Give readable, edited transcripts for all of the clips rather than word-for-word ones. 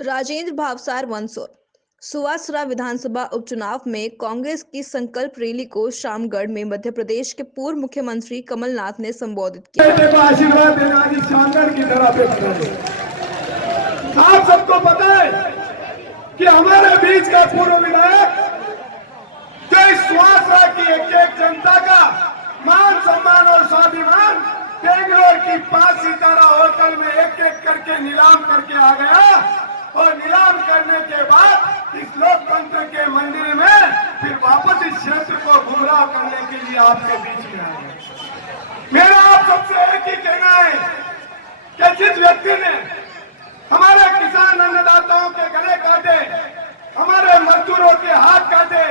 राजेंद्र भावसार मंदसौर। सुवासरा विधानसभा उपचुनाव में कांग्रेस की संकल्प रैली को शामगढ़ में मध्य प्रदेश के पूर्व मुख्यमंत्री कमलनाथ ने संबोधित किया। आशीर्वाद देना शामगढ़ की तरह पे आप सबको पता है कि हमारे बीच का पूर्व विधायक जो इस सुवासरा की एक जनता का मान सम्मान और स्वाभिमान बेंगलोर की 5 सितारा होटल में एक करके नीलाम करके आ गया और नीलाम करने के बाद इस लोकतंत्र के मंदिर में फिर वापस इस क्षेत्र को गुमराह करने के लिए आपके बीच में आ गए। मेरा आप सबसे एक ही कहना है कि जिस व्यक्ति ने हमारे किसान अन्नदाताओं के गले काटे, हमारे मजदूरों के हाथ काटे,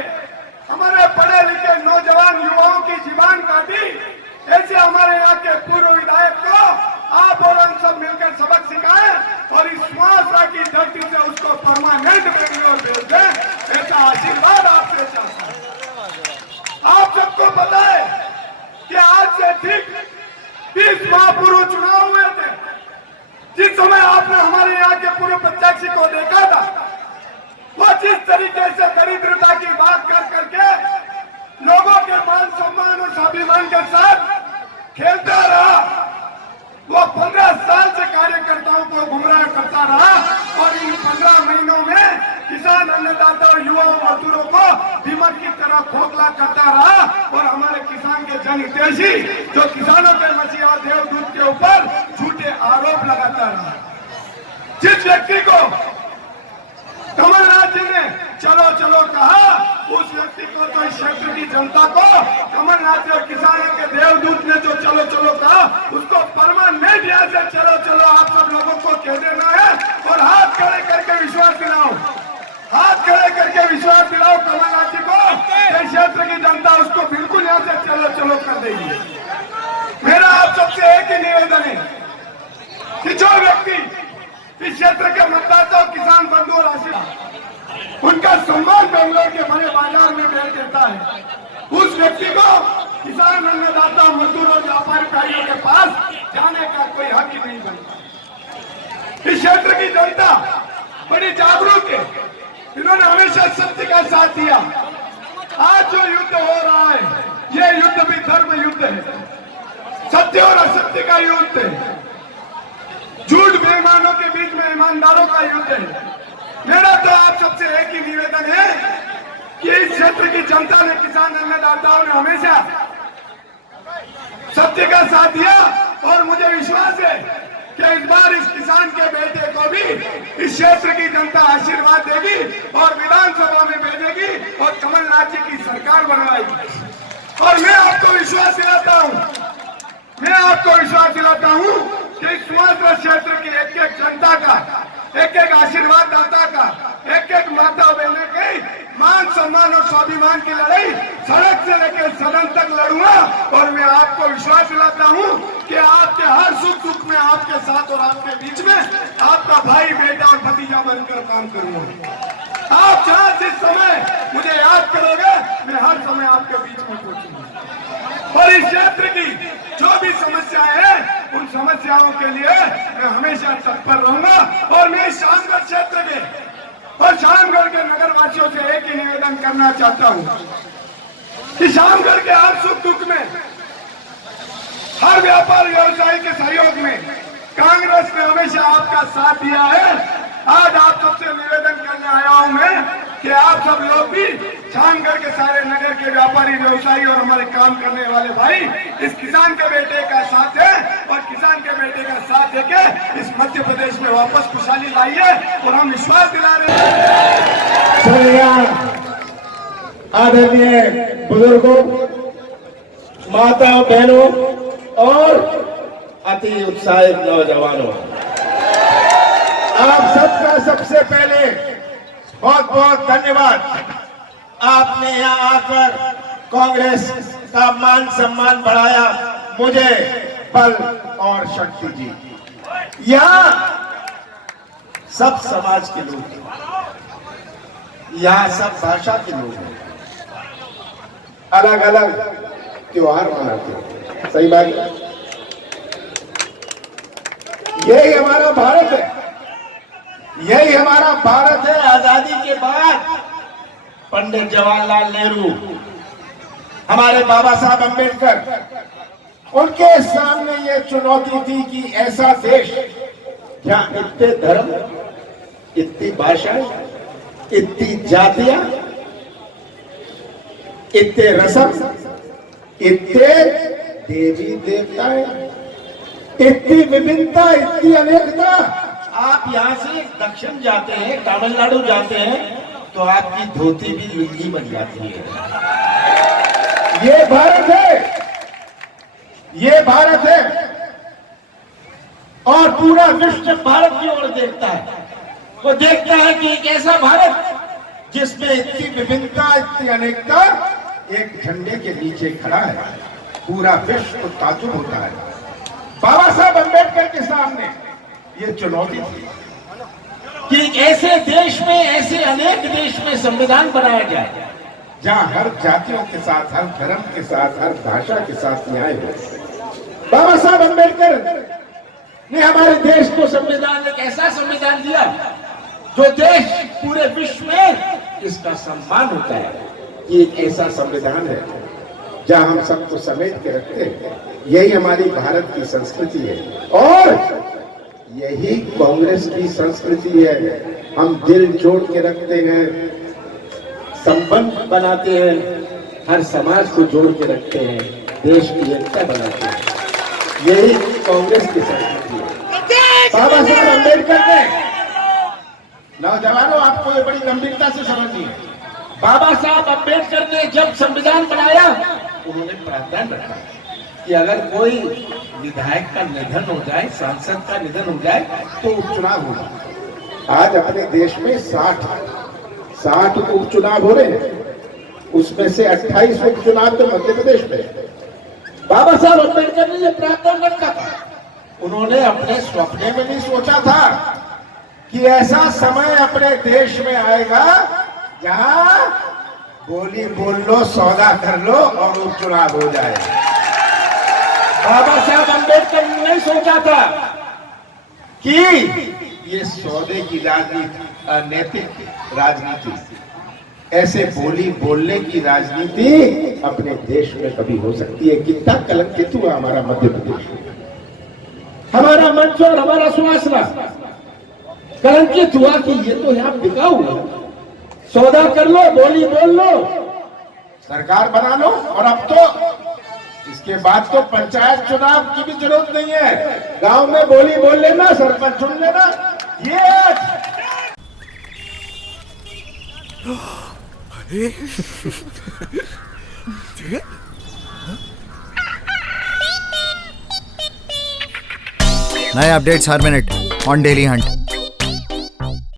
हमारे पढ़े लिखे नौजवान युवाओं की जीवान काटी, ऐसे हमारे यहाँ के पूर्व विधायक को आप और हम सब मिलकर सबक सिखाएं और इस सुवासरा की धरती से उसको परमानेंट बेंगलोर भेज दें, ऐसा आशीर्वाद आपसे चाहता हूं। आप सबको पता है कि आज से ठीक 20 महापूर्व चुनाव हुए थे। जिस समय आपने हमारे यहाँ के पूर्व प्रत्याशी को देखा था, वो जिस तरीके से दरिद्रता की बात कर करके लोगों के मान सम्मान और स्वाभिमान के साथ खेलता रहा, वो 15 साल से कार्यकर्ताओं को गुमराह करता रहा और इन 15 महीनों में किसान अन्नदाता और युवाओं मजदूरों को दीमक की तरह खोखला करता रहा और हमारे किसान के जनहितैषी जो किसानों के मसीहा देवदूत के ऊपर झूठे आरोप लगाता रहा। जिस व्यक्ति को कमलनाथ जी ने चलो चलो कहा, उस व्यक्ति को तो इस क्षेत्र की जनता को कमलनाथ जी और किसानों के देवदूत ने जो चलो चलो कहा, उसको परमानेंट यहाँ से चलो चलो आप सब लोगों को कह देना है और हाथ खड़े करके विश्वास दिलाओ, हाथ खड़े करके विश्वास दिलाओ कमलनाथ जी को, इस क्षेत्र की जनता उसको बिल्कुल यहाँ से चलो चलो कर देगी। मेरा आप सबसे एक ही निवेदन है कि जो व्यक्ति इस क्षेत्र के मतदाता किसान बंधु और आशीर्वाद उनका सम्मान बेंगलोर के बड़े बाजार में बेच देता है, उस व्यक्ति को किसान अन्नदाता मजदूर और व्यापारी भाइयों के पास जाने का कोई हक ही नहीं बनता। इस क्षेत्र की जनता बड़ी जागरूक है, इन्होंने हमेशा सत्य का साथ दिया। आज जो युद्ध हो रहा है, ये युद्ध भी धर्म युद्ध है, सत्य और असत्य का युद्ध है, झूठ बेईमानों के बीच में ईमानदारों का युद्ध है। मेरा तो आप सबसे एक ही निवेदन है कि इस क्षेत्र की जनता ने, किसान अन्नदाताओं ने हमेशा सत्य का साथ दिया और मुझे विश्वास है कि इस बार इस किसान के बेटे को भी इस क्षेत्र की जनता आशीर्वाद देगी और विधानसभा में भेजेगी और कमलनाथ जी की सरकार बनवाएगी। और मैं आपको विश्वास दिलाता हूं कि इस सुवासरा क्षेत्र की एक एक जनता का, एक एक आशीर्वाद दाता का, एक एक माता बहने की मान सम्मान और स्वाभिमान की लड़ाई सड़क से लेकर सदन तक लड़ूंगा और मैं आपको विश्वास दिलाता हूं कि आपके हर सुख दुख में आपके साथ और आपके बीच में आपका भाई बेटा और भतीजा बनकर काम करूंगा। आप जहां जिस समय मुझे याद करोगे, मैं हर समय आपके बीच में पहुंचूंगा और इस क्षेत्र की जो भी समस्याएं हैं उन समस्याओं के लिए मैं हमेशा तत्पर रहूंगा। और मैं शामगढ़ क्षेत्र के और शामगढ़ के नगर वासियों से एक ही निवेदन करना चाहता हूं कि शामगढ़ के हर सुख दुख में, हर व्यापार व्यवसाय के सहयोग में कांग्रेस ने हमेशा आपका साथ दिया है। आज आप सबसे निवेदन करने आया हूं मैं कि आप सब लोग भी शामगढ़ के सारे नगर के व्यापारी व्यवसायी और हमारे काम करने वाले भाई इस किसान के बेटे का साथ है और किसान के बेटे का साथ देके इस मध्य प्रदेश में वापस खुशहाली लाइए और हम विश्वास दिला रहे हैं। आदरणीय बुजुर्गों, माताओं, बहनों और अति उत्साहित नौजवानों, आप सबका सबसे पहले बहुत बहुत धन्यवाद। आपने यहाँ आकर कांग्रेस का मान सम्मान बढ़ाया, मुझे बल और शक्ति दी। यहाँ सब समाज के लोग हैं, यहाँ सब भाषा के लोग हैं, अलग अलग त्योहार मनाते हैं। सही बात है, यही हमारा भारत है, यही हमारा भारत है। आजादी के बाद पंडित जवाहरलाल नेहरू, हमारे बाबा साहब अंबेडकर, उनके सामने ये चुनौती थी कि ऐसा देश जहां इतने धर्म, इतनी भाषाएं, इतनी जातियां, इतने रस्म, इतने देवी देवताएं, इतनी विभिन्नता, इतनी अनेकता। आप यहां से दक्षिण जाते हैं, तमिलनाडु जाते हैं, तो आपकी धोती भी लुंगी बन जाती है। ये भारत है, ये भारत है, और पूरा विश्व भारत की ओर देखता है। वो देखता है कि एक ऐसा भारत जिसमें इतनी विभिन्नता, इतनी अनेकता एक झंडे के नीचे खड़ा है, पूरा विश्व ताजुब होता है। बाबा साहब अंबेडकर के सामने ये चुनौती थी कि एक ऐसे देश में, ऐसे अनेक देश में संविधान बनाया जाए जहां हर जातियों के साथ, हर धर्म के साथ, हर भाषा के साथ न्याय हो। बाबा साहब अंबेडकर ने हमारे देश को संविधान, एक ऐसा संविधान दिया जो देश पूरे विश्व में इसका सम्मान होता है कि एक ऐसा संविधान है जहां हम सबको समेट के रखते हैं। यही हमारी भारत की संस्कृति है और यही कांग्रेस की संस्कृति है। हम दिल जोड़ के रखते हैं, संबंध बनाते हैं, हर समाज को जोड़ के रखते हैं, देश की एकता बनाते हैं। यही कांग्रेस की संस्कृति है। बाबा साहब अंबेडकर ने, नौजवानों आपको ये बड़ी गंभीरता से समझिए, बाबा साहब अंबेडकर ने जब संविधान बनाया, उन्होंने प्रावधान रखा कि अगर कोई विधायक का निधन हो जाए, सांसद का निधन हो जाए, तो उपचुनाव होगा। आज अपने देश में 60 उपचुनाव हो रहे हैं, उसमें से 28 उपचुनाव तो मध्य प्रदेश में। बाबा साहब अंबेडकर ने यह प्रावधान रखा था। उन्होंने अपने स्वप्ने में नहीं सोचा था कि ऐसा समय अपने देश में आएगा जहां बोली बोल लो, सौदा कर लो और उपचुनाव हो जाए। बाबा साहब अंबेडकर ने नहीं सोचा था कि ये सौदे की राजनीति, अनैतिक राजनीति, ऐसे बोली बोलने की राजनीति अपने देश में कभी हो सकती है। कितना कलंकित हुआ हमारा मध्य प्रदेश, हमारा मंच और हमारा सुहासना कलंकित हुआ कि ये तो यहाँ बिकाऊ है, सौदा कर लो, बोली बोल लो, सरकार बना लो, और अब तो इसके बाद तो पंचायत चुनाव की भी जरूरत नहीं है। गांव में बोली बोल लेना, सरपंच चुन लेना। ये नए updates her minute on daily Hunt.